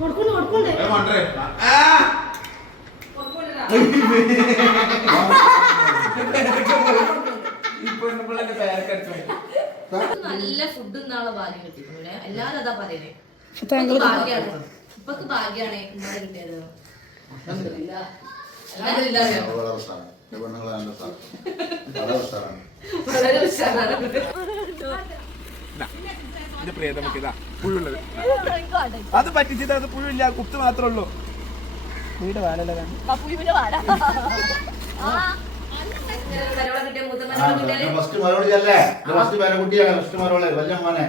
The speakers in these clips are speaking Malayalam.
നല്ല ഫുഡ് നാളെ ഭാഗ്യം കിട്ടിയിട്ടുണ്ട്. എല്ലാരും അതാ പറയണേ. ഭാഗ്യാണ്, ഇപ്പൊക്ക് ഭാഗ്യാണ് ഇന്നലെ കിട്ടിയത്. അത് പറ്റിച്ചത് അത് പുഴുല്ല, കുത്ത് മാത്രമേ ഉള്ളൂ. വീട് വാലല്ല ഫസ്റ്റ് മറുപടിയല്ലേ, ഫസ്റ്റ് പേരക്കുട്ടിയാണ്, ഫസ്റ്റ് മറുപടി വലിയ മോനെ.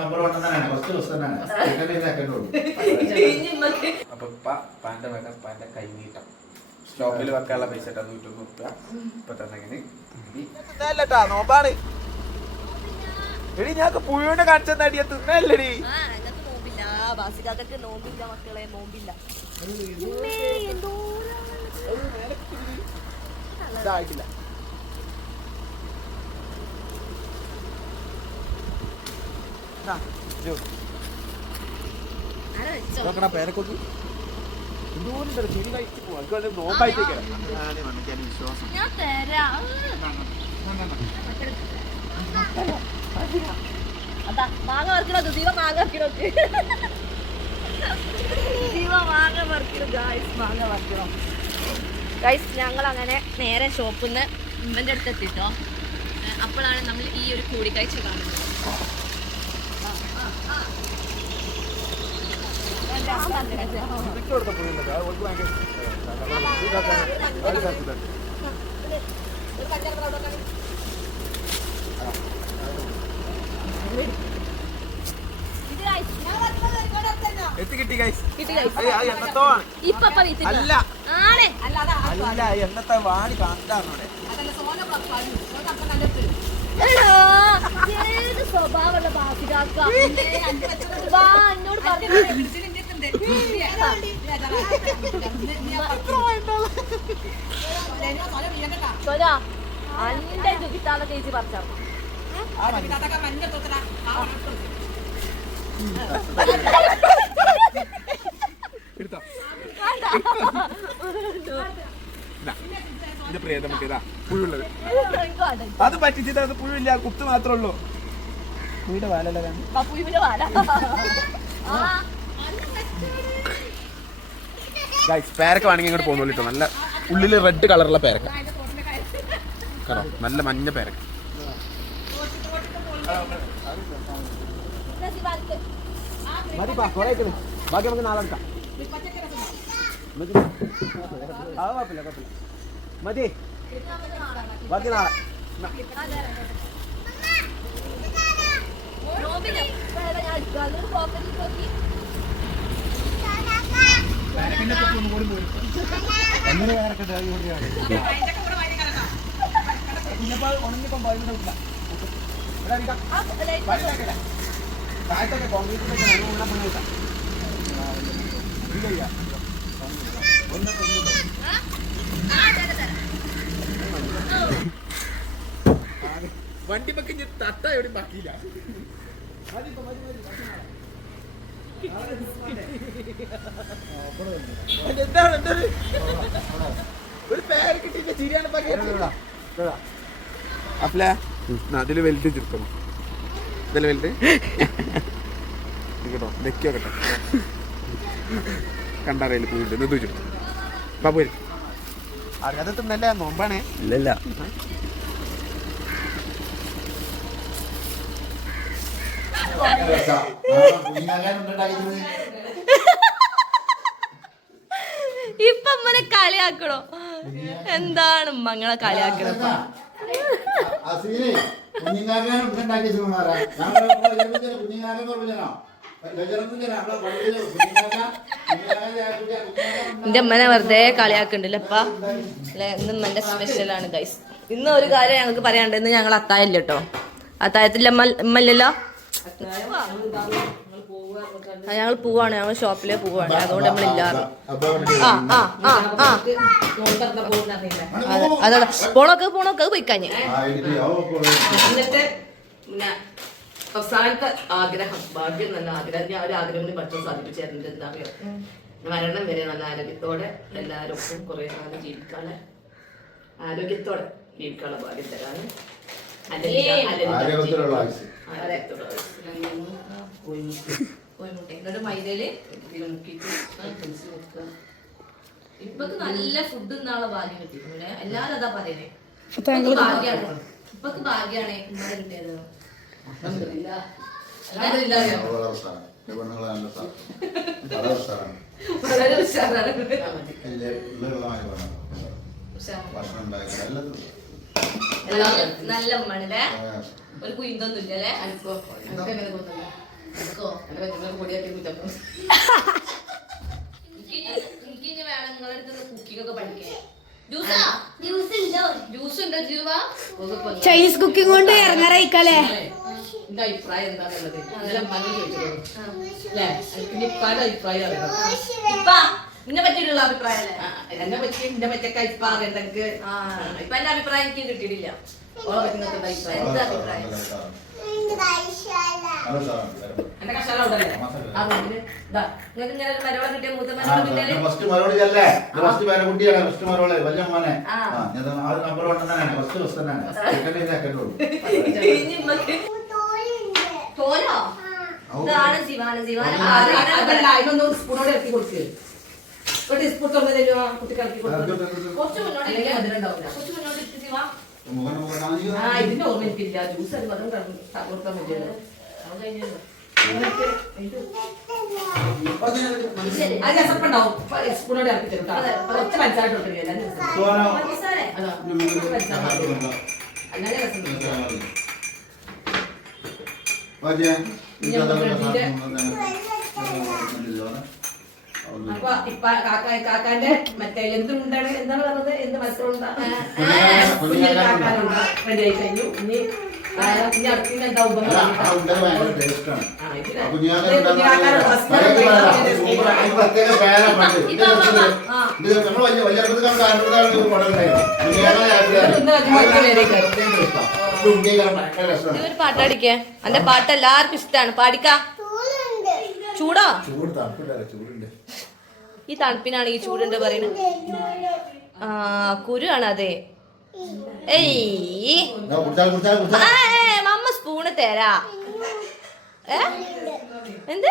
നമ്പർ 1 തന്നെയാണ്, ഫസ്റ്റ് ബസ് തന്നെയാണ്. അപ്പൊ പാന്റെ മകൻ പാന്റെ കൈനീട്ടം സ്റ്റോപ്പിൽ വെക്കാനുള്ള പൈസ 120 രൂപ ഇപ്പൊ തന്നെ നോമ്പാണ്. എടി ഞങ്ങക്ക് പുഴുവിനെ കാണിച്ചെന്ന അടിയ തിന്നല്ലടി. നോമ്പില്ല മക്കളെ, നോമ്പില്ല. ഇതായിട്ടില്ല. പേരക്കൊത്തി ചെടി കഴിച്ചു പോവാ. നോമ്പായിട്ടേക്ക് വിശ്വാസം. മാങ്ങ പറിക്കണോ ദീപ, മാങ്ങ പറിക്കണോ ദീപ, മാങ്ങ പറിക്കണോ ഗായ്സ്, മാങ്ങ പറിക്കണോ ഗായ്സ്. ഞങ്ങൾ അങ്ങനെ നേരെ ഷോപ്പിൽ നിന്ന് ഇവന്റെ അടുത്ത് എത്തിട്ടോ. അപ്പോഴാണ് നമ്മൾ ഈ ഒരു കൂടിക്കാഴ്ച കാണുന്നത്. എന്നത്തെ വാണി കാണിട്ടാണ് സ്വഭാവമുള്ള ബാസികാക്ക എന്നോട് അന്റെ കിട്ടാതെ ചേച്ചി പറിച്ചാ പുഴുള്ളത്. അത് പറ്റിച്ചത് അത് പുഴുല്ല, കുത്ത് മാത്രമേ ഉള്ളൂ. വീട് വാലല്ല പേരക്ക വേണമെങ്കിൽ ഇങ്ങോട്ട് പോകുന്നുള്ളൂ. നല്ല ഉള്ളില് റെഡ് കളറുള്ള പേരക്ക കാണോ, നല്ല മഞ്ഞ പേരക്ക. ബാക്കി നമുക്ക് നാളെ എടുക്കാം. മതി, ബാക്കി നാളെ. വണ്ടി പക്കി തട്ട എവിടെ ബാക്കിയില്ല. എന്താണ് എന്താണ് ഒരു പേര് കിട്ടിയ ചിരിയാണ്. അപ്പല അതില് വലുത് ചിരിക്കണം. ഇതില് വലുത് കേട്ടോ, നെക്കിയോ കേട്ടോ, കണ്ടറിയില്ല പോയിട്ട് ഇത് ചിരിക്കും. ബാബു അറിയാതെ നോമ്പാണേ. ഇല്ലല്ല ഇപ്പൊ അമ്മനെ കളിയാക്കണോ? എന്താണ് മങ്ങളെ കളിയാക്കണ? എന്റെ അമ്മനെ വെറുതെ കളിയാക്കണ്ടല്ലേ അപ്പ. ഇന്ന് ഉമ്മന്റെ സ്പെഷ്യലാണ് ഗൈസ്. ഇന്ന് ഒരു കാര്യം ഞങ്ങൾക്ക് പറയാനുണ്ട്. ഇന്ന് ഞങ്ങൾ അത്തായല്ല കേട്ടോ. അത്തായത്തില്ല ഉമ്മല്ലല്ലോ. ഞങ്ങൾ പോവാണ്, ഞങ്ങൾ ഷോപ്പിലേ പോവാണ്, അതുകൊണ്ട് നമ്മളില്ലാതെ. അതെ പോണൊക്കെ പോയിക്കാഞ്ഞ്. അവസാനത്തെ ആഗ്രഹം, ഭാഗ്യം നല്ല ആഗ്രഹം. ഞാൻ ഒരു ആഗ്രഹം കൂടി ഭക്ഷണം സാധിപ്പിച്ചായിരുന്നു. എന്താ അറിയോ, മരണം വരെ നല്ല ആരോഗ്യത്തോടെ എല്ലാവരും ഒപ്പം കുറെ കാലം ജീവിക്കാനുള്ള ആരോഗ്യത്തോടെ ജീവിക്കാനുള്ള ഭാഗ്യം തരാണ്. ആരോഗ്യത്തിലുള്ള ആയുസ്. എന്നിട്ട് മൈദയില് ഇപ്പൊക്ക് നല്ല ഫുഡ് നാളെ ഭാഗ്യം കിട്ടിയിട്ടുണ്ട്. എല്ലാരും അതാ പറയുന്നേ, ഇപ്പൊക്ക് ഭാഗ്യാണ്, ഇപ്പൊക്ക് ഭാഗ്യാണ് ഇന്നലെ കിട്ടിയത്. വളരെ ഉഷാറാണ്. നല്ല ഉമ്മണല്ലേ, ഒരു കുയിന്തൊന്നും ഇല്ലല്ലേ. അനക്കോ അനക്ക് എങ്ങനെ തോന്നുന്നു? അനക്കോ എന്റെ പൊടിയാക്കി കുറ്റപ്പോ എനിക്ക് വേണം നിങ്ങളുടെ അടുത്ത് കുക്കിംഗ് ഒക്കെ പഠിക്കാൻ. ജ്യൂസ് ഉണ്ടോ ജീവ? ചൈനീസ് കുക്കിംഗ് കൊണ്ട് ഇറങ്ങാറായിക്കല്ലേ. എന്റെ അഭിപ്രായം എന്താന്നുള്ളത് ഇന്നലെ മണ്ണു ചോദിച്ചത് അഭിപ്രായം നിന്നെ പറ്റിയിട്ടുള്ള അഭിപ്രായം എന്നെ പറ്റി എന്റെ പറ്റൊക്കെ അഭിപ്രായം എന്തൊക്കെ ഇപ്പൊ എന്റെ അഭിപ്രായം എനിക്ക് കിട്ടിയിട്ടില്ല. ഓളെ പറ്റുന്ന അഭിപ്രായം എന്താ അഭിപ്രായം? എന്റെ കഷാല ഉണ്ടല്ലേ ആ വീട്ടില് ഇതാ നിങ്ങൾക്ക് ഇങ്ങനെ ഒരു മരവള കിട്ടിയ മൂത്തമ്മ കിട്ടിയാല് ഫസ്റ്റ് മറുപടിയല്ലേ, ഫസ്റ്റ് പേരക്കുട്ടിയാണ്, ഫസ്റ്റ് മറുപടി വലിയ മോനെ. ഞാൻ ആ നമ്പർ കൊണ്ടുതന്നെയാണ് ഫസ്റ്റ് തന്നെയാണ്. സെക്കൻഡ് ഉള്ളൂ. തോലോ ഇതാണ് ശിവാന. ശിവാന അതിനൊന്ന് സ്പൂണോടെ ഇറക്കി കൊടുക്കുക. ഒരു ടീസ്പൂൺ തൊണ്ണൂറ് തരുമോ കുട്ടി കളക്കി കൊടുക്കുക. കുറച്ച് മുന്നോട്ട് അല്ലെങ്കിൽ മധുരം ഉണ്ടാവില്ല. കുറച്ച് മുന്നോട്ട് ഇട്ട് ശിവാ. ആ ഇതിന്റെ ഓർമ്മ എനിക്കില്ല. ജ്യൂസ് അത് മധുരം കൊടുക്കാൻ പറ്റില്ല. അത് രസപ്പുണ്ടാവും. സ്പൂണോടെ ഇറക്കി തരും കേട്ടോ. കുറച്ച് പഞ്ചാര കൊടുക്കില്ല. അതാ അങ്ങനെ രസം. അപ്പൊ ഇപ്പൊ കാക്കാന്റെ മറ്റേ എന്തുണ്ടാണ് എന്താണ് പറഞ്ഞത്? എന്ത് മത്സരം റെഡി ആയി കഴിഞ്ഞു. ഇനി അടുത്തിന് എന്താ ഒരു പാട്ടടിക്കേ. എന്റെ പാട്ട് എല്ലാവർക്കും ഇഷ്ടമാണ്. പാടിക്കാ. ചൂടോ? ഈ തണുപ്പിനാണ് ഈ ചൂടുണ്ട് പറയുന്നത്. കുരുവാണ് അതെ. ഏയ് മമ്മ സ്പൂണ് തരാ. എന്ത്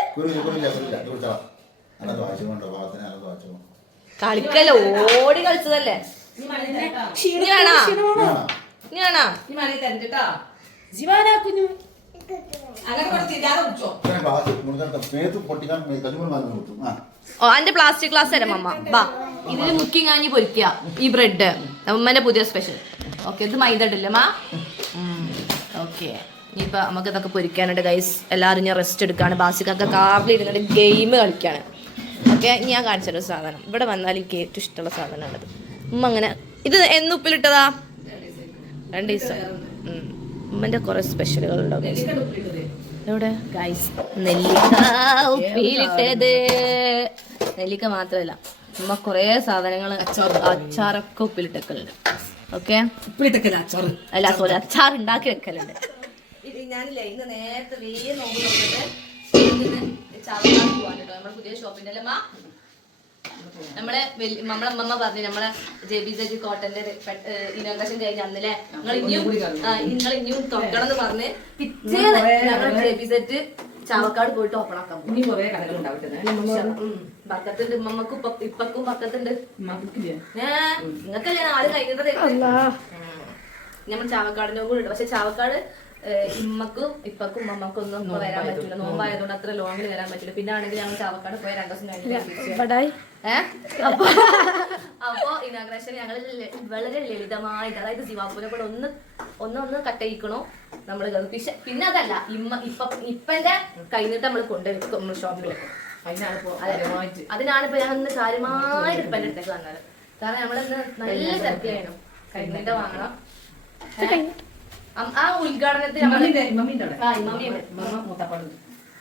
കളിക്കല്ലോ, ഓടി കളിച്ചതല്ലേ. ഇനി വേണോ? ഇനി വേണോ? ജീവാനാ കുഞ്ഞു അങ്ങനെ ഓ എന്റെ പ്ലാസ്റ്റിക് ഗ്ലാസ് തരാം മമ്മ. ബാ ഇതില് മുക്കി കാഞ്ഞി പൊരിക്കുക. ഈ ബ്രെഡ് അമ്മന്റെ പുതിയ സ്പെഷ്യൽ. ഓക്കെ ഇത് മൈദ ഇടില്ല മാ. ഓക്കെ ഇനിയിപ്പോ നമുക്ക് ഇതൊക്കെ പൊരിക്കാനുണ്ട് ഗൈസ്. എല്ലാവരും ഞാൻ റെസ്റ്റ് എടുക്കാണ്. ബാസിക്കൊക്കെ കാറിൽ ഇരുന്നിട്ട് ഗെയിം കളിക്കാണ്. ഓക്കെ ഞാൻ കാണിച്ചൊരു സാധനം ഇവിടെ വന്നാൽ എനിക്ക് ഏറ്റവും ഇഷ്ടമുള്ള സാധനമാണിത്. ഉമ്മ അങ്ങനെ ഇത് എന്ന് ഉപ്പിലിട്ടതാ? 2 ദിവസം. ഉമ്മന്റെ കുറെ സ്പെഷ്യലുകൾ ഉണ്ടാവും. എവിടെ ഗൈസ്? നെല്ലിക്ക ഉപ്പിലിട്ടത്. നെല്ലിക്ക മാത്രമല്ല ഉമ്മ കുറെ സാധനങ്ങൾ അച്ചാറൊക്കെ ഉപ്പിലിട്ടൊക്കെയുണ്ട്. ഓക്കെ അല്ല സോറി അച്ചാർ ഉണ്ടാക്കി വെക്കലുണ്ട്. ഞാനില്ലേ ഇന്ന് നേരത്തെ വേഗം നോക്കി ചാവക്കാട് പോവാൻ കേട്ടോ. നമ്മുടെ പുതിയ ഷോപ്പിന്റെ അല്ലേ നമ്മളെ അമ്മമ്മ പറഞ്ഞു നമ്മളെ JBZ കോട്ടന്റെ ഇനോഗ്രേഷൻ കഴിഞ്ഞ അന്നല്ലേ നിങ്ങൾ ഇനിയും തുറക്കണം എന്ന് പറഞ്ഞ് പിറ്റേന്ന് ഞങ്ങൾ JBZ ചാവക്കാട് പോയിട്ട് ഓപ്പൺ ആക്കാൻ പോകും. ഇനി കുറെ കടകൾ ഉണ്ടാവട്ടെ. ബക്കത്തുണ്ട് ഉമ്മക്കും ഇപ്പക്കും ബക്കത്തുണ്ട്. നിങ്ങൾക്കല്ലേ നാളെ കഴിഞ്ഞത്. നമ്മൾ ചാവക്കാടിന്റെ കൂടെ ഉണ്ട്. പക്ഷെ ചാവക്കാട് ഇമ്മക്കും ഇപ്പക്കും ഉമ്മക്കും ഒന്നും ഇപ്പൊ വരാൻ പറ്റില്ല. നോമ്പായതുകൊണ്ട് അത്ര ലോങ്ങിൽ വരാൻ പറ്റില്ല. പിന്നെ ആണെങ്കിൽ ഞങ്ങൾ ചാവക്കാട് പോയ 2 ദിവസം കഴിഞ്ഞിട്ട് അപ്പൊ ഇനാഗ്രേഷൻ ഞങ്ങൾ വളരെ ലളിതമായിട്ട്, അതായത് സിവാപ്പൂനെ കൂടെ ഒന്ന് കട്ടയിക്കണോ നമ്മള്. പിന്നെ അതല്ല ഇപ്പന്റെ കൈന്നിട്ട് നമ്മൾ കൊണ്ടുവെക്കും നമ്മൾ ഷോപ്പിൽ. അതിനാണിപ്പോ ഞാൻ ഒന്ന് കാര്യമായിട്ട് ഇപ്പന്റെ അടുത്തേക്ക് വന്നത്. കാരണം നമ്മളിന്ന് നല്ല തിരക്കായിരുന്നു. കൈന്നിട്ട് വാങ്ങണം. ആ ഉദ്ഘാടനത്തിൽ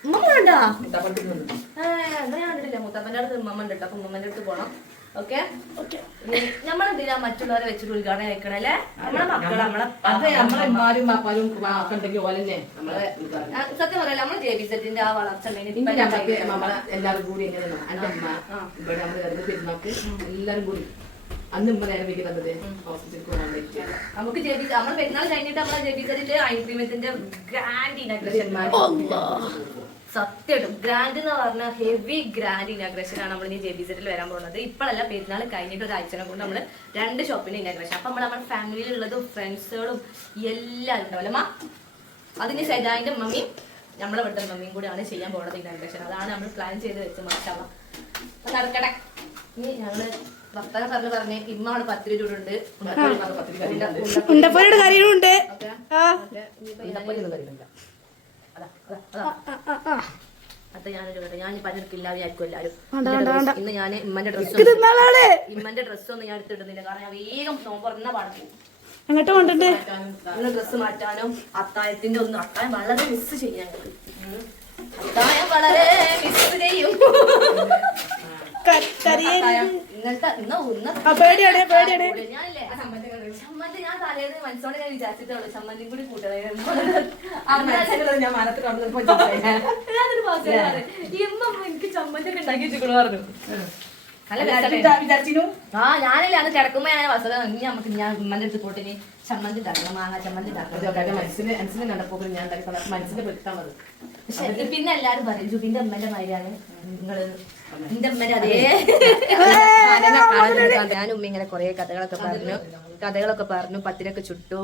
ഉമ്മ മൂത്താപ്പന്റെ അടുത്ത് ഉമ്മമ്മ ഉണ്ട് കേട്ടോ. അപ്പൊ ഉമ്മമ്മന്റെ അടുത്ത് പോണം. ഓക്കെ നമ്മളെന്തിനാ മറ്റുള്ളവരെ വെച്ചിട്ട് ഉദ്ഘാടനം കഴിക്കണം അല്ലേ? നമ്മളെ മക്കളെ സത്യം പറയാം. നമ്മള് ജെബിസെറ്റിന്റെ ആ വളർച്ച എല്ലാവരും കൂടി എങ്ങനെ എന്റെ അമ്മ ഇവിടെ നമ്മള് വരുന്ന പെരുമാക്ക് എല്ലാരും കൂടി അന്ന് ഉമ്മ നേരം വെക്കി തന്നത് ഹോസ്പിറ്റലിൽ പോകാൻ പറ്റിയ നമുക്ക് നമ്മൾ പെരുന്നാൾ കഴിഞ്ഞിട്ട് നമ്മളെ ജെബിസെറ്റിന്റെ ഐസ്ക്രീമത്തിന്റെ ഗ്രാൻഡ് ഇനാഗ്രേഷൻ സത്യമായിട്ടും ഗ്രാൻഡ് എന്ന് പറഞ്ഞാൽ ഹെവി ഗ്രാൻഡ് ഇനാഗ്രേഷൻ ആണ് നമ്മൾ ഇനി ജെബിസെറ്റിൽ വരാൻ പോകുന്നത്. ഇപ്പോഴല്ല, പെരുന്നാൾ കഴിഞ്ഞിട്ട് ഒരാഴ്ചനെ കൊണ്ട് നമ്മൾ 2 ഷോപ്പിന്റെ ഇനാഗ്രേഷൻ. അപ്പൊ നമ്മുടെ ഫാമിലിയിലുള്ളതും ഫ്രണ്ട്സുകളും എല്ലാവരും ഉണ്ടാവില്ല അമ്മ. അതിന് സെജാന്റെ മമ്മിയും നമ്മളെ ഇവിടുത്തെ മമ്മിയും കൂടെയാണ് ചെയ്യാൻ പോകുന്നത് ഇനാഗ്രേഷൻ. അതാണ് നമ്മൾ പ്ലാൻ ചെയ്ത് വെച്ച് മാറ്റാമ നടക്കട്ടെ. ഇനി ഞങ്ങള് ഭർത്താവ് പറഞ്ഞ് ഇമ്മ അവിടെ 10 രൂപ ഉണ്ട്. ഉണ്ടപ്പോഴുടെ കാര്യങ്ങളുണ്ട്. അത് ഞാൻ പലർക്കില്ല വിചാരിക്കും എല്ലാവരും. ഇന്ന് ഞാൻ ഇമ്മന്റെ ഡ്രസ്സൊന്നും ഞാൻ എടുത്തിടുന്നില്ല. കാരണം ഞാൻ വേഗം തുറന്ന പാടത്തു അങ്ങോട്ട് കൊണ്ടിട്ട് ഡ്രസ്സ് മാറ്റാനും അത്താഴത്തിന്റെ അത്താഴം വളരെ മിസ് ചെയ്യാൻ അത്താഴം വളരെ മിസ് ചെയ്യും. ഞാനില്ലേ ചമ്മന്തി ഞാൻ തലേന്ന് മനസ്സോടെ ഞാൻ വിചാരിച്ചിട്ടുള്ളൂ ചമ്മന്തി കൂടി കൂട്ടതായിരുന്നു. എനിക്ക് ചമ്മന്തി ഒക്കെ ഉണ്ടാക്കി വെച്ചിട്ട് പറഞ്ഞു. ഞാനല്ലേ അത് കിടക്കുമ്പോ ഞാൻ വസത ഇനി നമുക്ക് ഞാൻ ഉമ്മന്റെ അടുത്ത് പോട്ടിന് ചമ്മന്തി ഉണ്ടാക്കണം, മാങ്ങ ചമ്മന്തി മനസ്സിന് കണ്ടപ്പോ ഞാൻ മനസ്സിനെ പെടുത്താൻ മതി. പക്ഷെ പിന്നെ എല്ലാരും പറയും ജുബിന്റെ അമ്മന്റെ മാതിരിയാണ് നിങ്ങള് എന്റെ അമ്മന്റെ അതേ. ഞാൻ ഉമ്മ ഇങ്ങനെ കുറെ കഥകളൊക്കെ പറഞ്ഞു. പത്തിരൊക്കെ ചുട്ടു.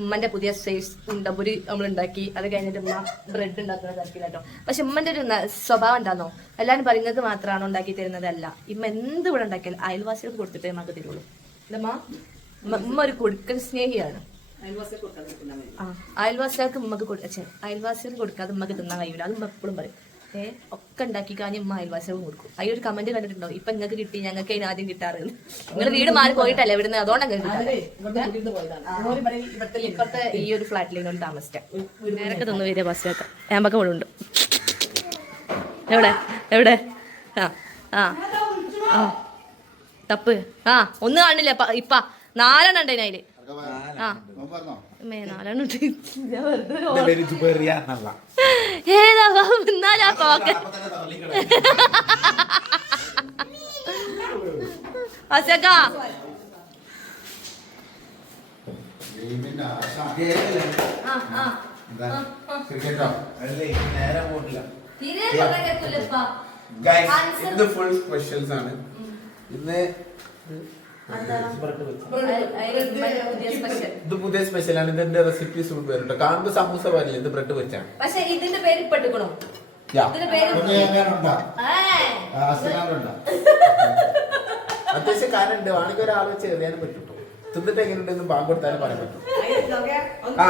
ഉമ്മന്റെ പുതിയ സൈസ് ഉണ്ടമ്പുരി നമ്മൾ ഉണ്ടാക്കി. അത് കഴിഞ്ഞിട്ട് ഉമ്മ ബ്രെഡ് ഉണ്ടാക്കുന്ന തിരക്കില്ല കേട്ടോ. പക്ഷെ ഉമ്മന്റെ ഒരു സ്വഭാവം എന്താണോ, എല്ലാരും പറയുന്നത് മാത്രമാണോ ഉണ്ടാക്കി തരുന്നതല്ല. ഇമ്മ എന്ത് ഇവിടെ ഉണ്ടാക്കിയാലും അയൽവാസികൾക്ക് കൊടുത്തിട്ടേ നമുക്ക് തരുള്ളൂ. ഉമ്മ ഒരു കൊടുക്കൽ സ്നേഹിയാണ്. അയൽവാസികൾക്ക് അയൽവാസികൾക്ക് കൊടുക്കാതെ ഉമ്മക്ക് തിന്നാൻ കഴിയില്ല. അത് ഉമ്മ എപ്പോഴും പറയും. ഒക്കെ ഉണ്ടാക്കി കഴിഞ്ഞ് ഉമ്മ അയൽവാസികൾക്ക് കൊടുക്കും. അതിലൊരു കമന്റ് കണ്ടിട്ടുണ്ടോ, ഇപ്പൊ നിങ്ങൾക്ക് കിട്ടി, ഞങ്ങൾക്ക് അതിന് ആദ്യം കിട്ടാറ്. നിങ്ങൾ വീട് മാറി പോയിട്ടല്ലേ ഇവിടുന്ന്, അതുകൊണ്ടാണ് ഇപ്പത്തെ ഈ ഒരു ഫ്ലാറ്റിലേക്ക് താമസിക്കാം. നേരൊക്കെ തന്നു വരിക ബസ്സൊക്കെ ഏമ്പൊക്കെ ഇവിടെ ഉണ്ട്. എവിടെ എവിടെ ആ തപ്പ് ഒന്ന് കാണില്ല ഇപ്പ 4 ഉണ്ട് അതില്. ഏതാ എന്നാലാ പോക്കെ അസക്ക ഇന്ന് ഫുൾ സ്പെഷ്യൽസ് ആണ്. ഇന്ന് ഇത് പുതിയ സ്പെഷ്യൽ ആണ്. ഇതിന്റെ റെസിപ്പീസ് വരും. കാണുമ്പോ സമൂസ പോലെ ഇത് ബ്രെഡ് വെച്ചാണ്. പക്ഷെ ഇതിന്റെ പേര് പെട്ടുക്കണോ? അത്യാവശ്യം കാനുണ്ട്. വേണമെങ്കിൽ ഒരാൾ വെച്ച് എറിയാനും പറ്റും. തിന്നിട്ട് എങ്ങനെയുണ്ടെന്ന് ബാങ്ക് കൊടുത്താലും പറയാൻ പറ്റും.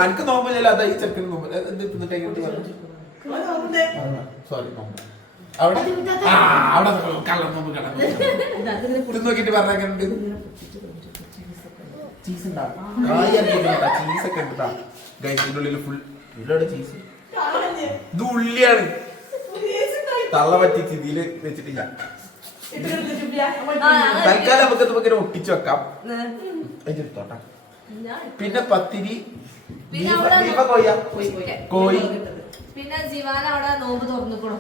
എനിക്ക് നോമ്പില്ലല്ലോ. അതാ ഈ ചെറുക്കിന് നോമ്പ്. എന്ത് തിന്നിട്ട് എങ്ങനെ സോറി നോമ്പ് അവിടെ കള്ളം നോമ്പ് കട നോക്കിട്ട് പറഞ്ഞ ചീസ് ഉണ്ടാവും. ചീസൊക്കെ ഉണ്ടാ ഇതിന്റെ ഉള്ളിൽ ഫുൾ ഇതിലൂടെ ചീസ്. ഇത് ഉള്ളിയാണ് തള്ള പറ്റിച്ച് ഇതില് വെച്ചിട്ടില്ല. തൽക്കാലം നമുക്ക് നമുക്ക് ഒട്ടിച്ചു വെക്കാം. എടുത്തോട്ടെ. പിന്നെ പത്തിരി, കോഴി. പിന്നെ ജീവാന അവിടെ നോമ്പ് തുറന്നിക്കണോ?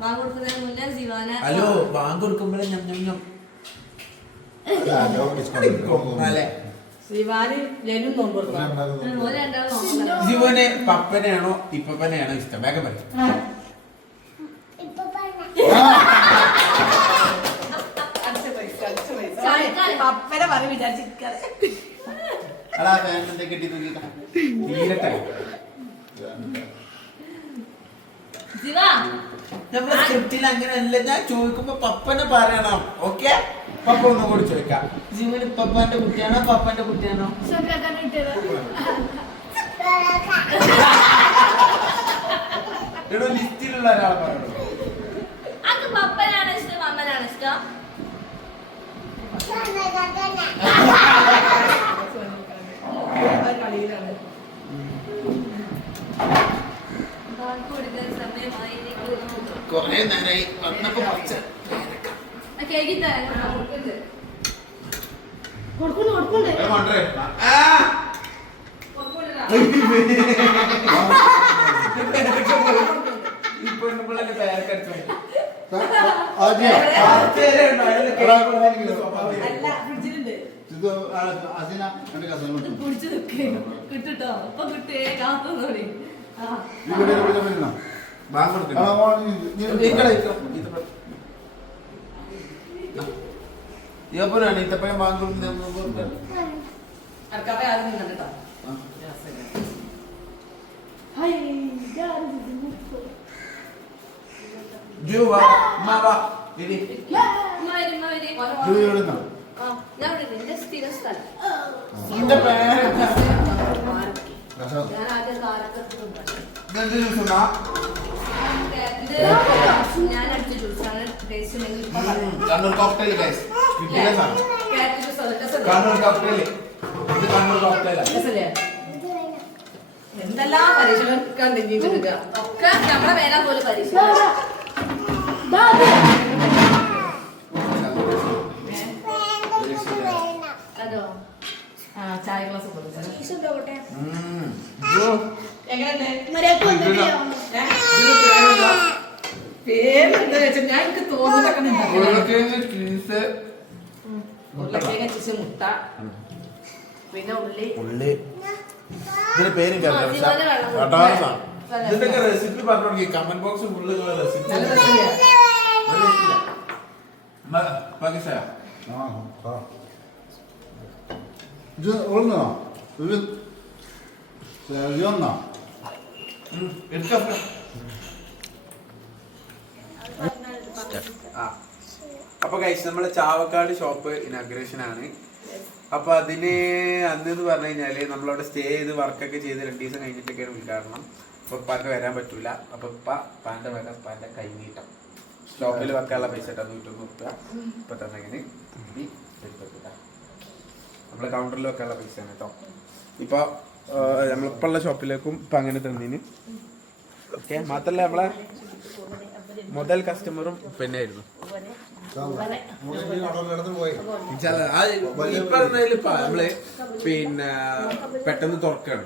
ബാങ്ക് കൊടുക്കുന്നതിന് മുന്നേ ജീവാന ഹലോ ബാങ്ക് കൊടുക്കുമ്പോഴേ ജീവന് പപ്പനെയാണോ ഇപ്പനെയാണോ ഇഷ്ടം? വേഗം പറയും. പപ്പനെ പറയും വിചാരിച്ചിരിക്കാതെ കെട്ടി തീരട്ടെ. നമ്മുടെ സ്ക്രിപ്റ്റിൽ അങ്ങനെയല്ല. ഞാൻ ചോദിക്കുമ്പോ പപ്പനെ പറയണം. ഓക്കെ, പപ്പ ഒന്നും കൂടി ചോദിക്കാം. ജീവന് പപ്പാന്റെ കുട്ടിയാണോ പപ്പന്റെ കുട്ടിയാണോ? ലിസ്റ്റിലുള്ള ഒരാളെ പറയണം. പപ്പനാണ് ഇഷ്ടം അമ്മനാണ് ഇഷ്ടം? കളിയിലാണ്. കൊടുക്കുന്ന സമയമായി കൊറേ നേരമായി വന്നപ്പോ കുറച്ച് ഇത് അതിന എന്റെ കസങ്ങളുണ്ട് കുടിച്ചു കിട്ടോ ഇപ്പൊ കിട്ടേ കാത്തോന്നോടി ഇവിടെ വരുന്ന ബാങ്ക് കൊടുക്കണം ഈത്തപ്പഴം ബാങ്ക് കൊടുക്കുന്നത് അർക്കാപ്പ ആദ്യം നിന്നിട്ടോ ഞാൻ എന്റെ സ്ഥിര സ്ഥലം ഞാൻ ആദ്യം ഞാൻ അടിച്ച ജ്യൂസാണ് ടേസ്റ്റ് ഉണ്ടെങ്കിൽ ഇപ്പൊ പറയാം. കണ്ണൂർ കോക്ടെയിൽ ക്യാരറ്റ് ജ്യൂസ് അല്ല, രസമല്ലേ? കണ്ണൂർ കോക്ടെയിൽ ഇത് കണ്ണൂർ കോക്ടെയിലാണ് രസമല്ലേ? എന്തെല്ലാം പരീക്ഷകൾ കണ്ടിട്ട് ഒക്കെ നമ്മളെ വേലാ പോലെ പരീക്ഷ അതോ ആ ചായ ഗ്ലാസ് പേരെന്താ വെച്ചാൽ ഞാൻ എനിക്ക് തോന്നുന്നതൊക്കെ ഉരുളക്കിഴങ്ങ് ചിച്ച് മുട്ട പിന്നെ ഉള്ളി ഇതിന്റെ പേരും ഇതിന്റെ റെസിപ്പി പറഞ്ഞു കമന്റ് ബോക്സ് ഫുള്ള് റെസിപ്പി നല്ല രസമില്ലേ? ഇത് ഓർന്നോ ഇത് ഇതൊന്നോ അപ്പൊ കഴിച്ച് നമ്മളെ ചാവക്കാട് ഷോപ്പ് ഇനാഗ്രേഷൻ ആണ്. അപ്പൊ അതിന് അന്ന് പറഞ്ഞു കഴിഞ്ഞാല് നമ്മളവിടെ സ്റ്റേ ചെയ്ത് വർക്കൊക്കെ ചെയ്ത് 2 ദിവസം കഴിഞ്ഞിട്ടൊക്കെയാണ് ഉദ്ഘാടനം. അപ്പൊ ഉപ്പാക്ക് വരാൻ പറ്റൂല. അപ്പൊ പാന്റെ വക പാന്റെ കൈനീട്ടം ഷോപ്പിൽ വെക്കാനുള്ള പൈസ 150 രൂപ ഇപ്പൊ തന്നെ നമ്മളെ കൗണ്ടറിൽ വെക്കാനുള്ള പൈസയാണ് കേട്ടോ. ഇപ്പൊ നമ്മളിപ്പുള്ള ഷോപ്പിലേക്കും ഇപ്പൊ അങ്ങനെ തന്നീന്. ഓക്കെ, മാത്രല്ല നമ്മളെ മുതൽ കസ്റ്റമറും പിന്നെ ആയിരുന്നു. ഇപ്പൊ നമ്മള് പിന്നെ പെട്ടെന്ന് തുറക്കാണ്.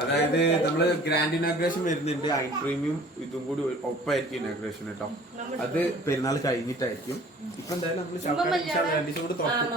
അതായത് നമ്മള് ഗ്രാൻഡ് ഇനാഗ്രേഷൻ വരുന്നുണ്ട്. ഐ പ്രീമിയം ഇതും കൂടി ഒപ്പായിരിക്കും ഇനാഗ്രേഷൻ കേട്ടോ. അത് പെരുന്നാൾ കഴിഞ്ഞിട്ടായിരിക്കും. ഇപ്പൊ എന്തായാലും നമ്മള് 2 ദിവസം കൂടി തുറക്കും.